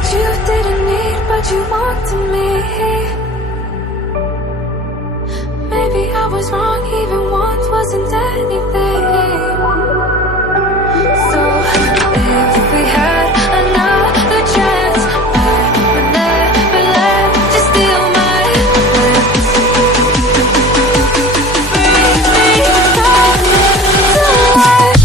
that you didn't need, but you wanted me. Maybe I was wrong, even once wasn't anything. So if we had another chance, I would never let you steal my glance. Bring me back to life.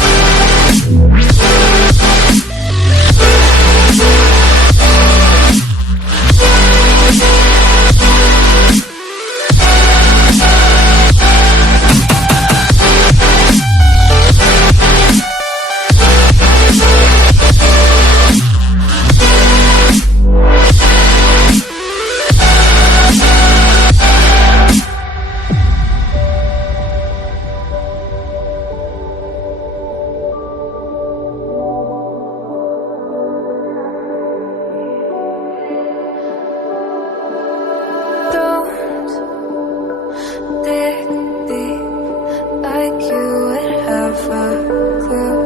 Dig deep like you would have a clue.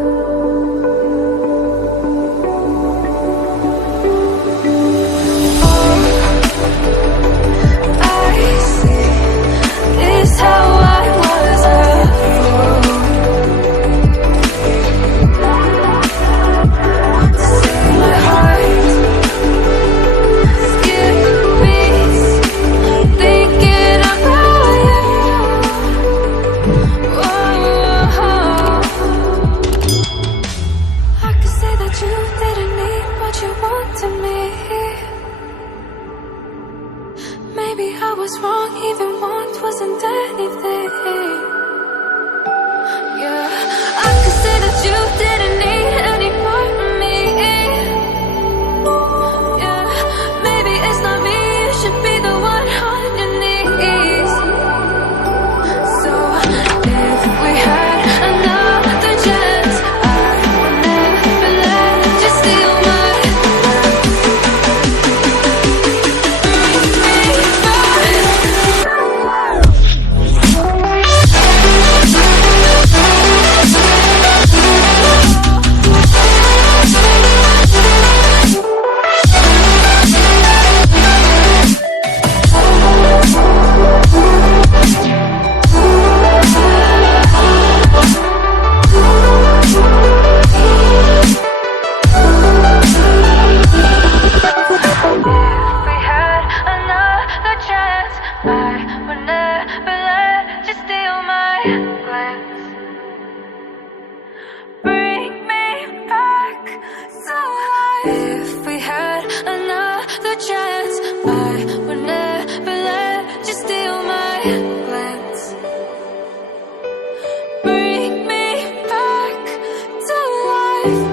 All I see is how I was a fool to see my heart skip beats thinking about you. I could say that you didn't need what you wanted me. Maybe I was wrong, even once wasn't anything. Yeah, I could say that you didn't need any part of me. Yeah, maybe it's not me, you should be the one on your knees. So if we had another chance, I would never let you steal my glance. Bring me If we had another chance, I would never let you steal my glance. Bring me back to life. If we had another chance, I would never let you steal my glance. Bring me back to life.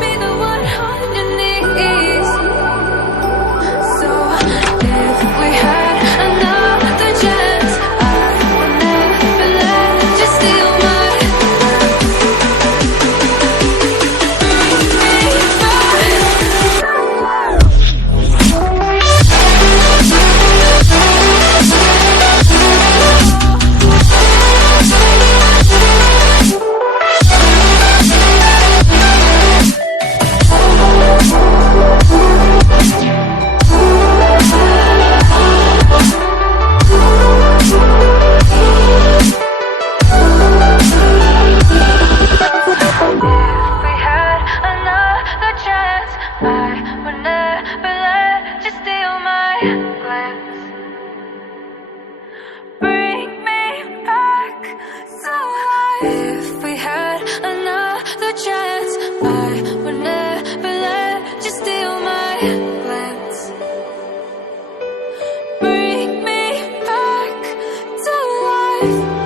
Be the one on your knees. So if we had another chance, I would never let you steal my glance. Bring me If we had another chance, I would never let you steal my glance. Bring me back to life. If we had another chance, I would never let you steal my glance. Bring me back to life.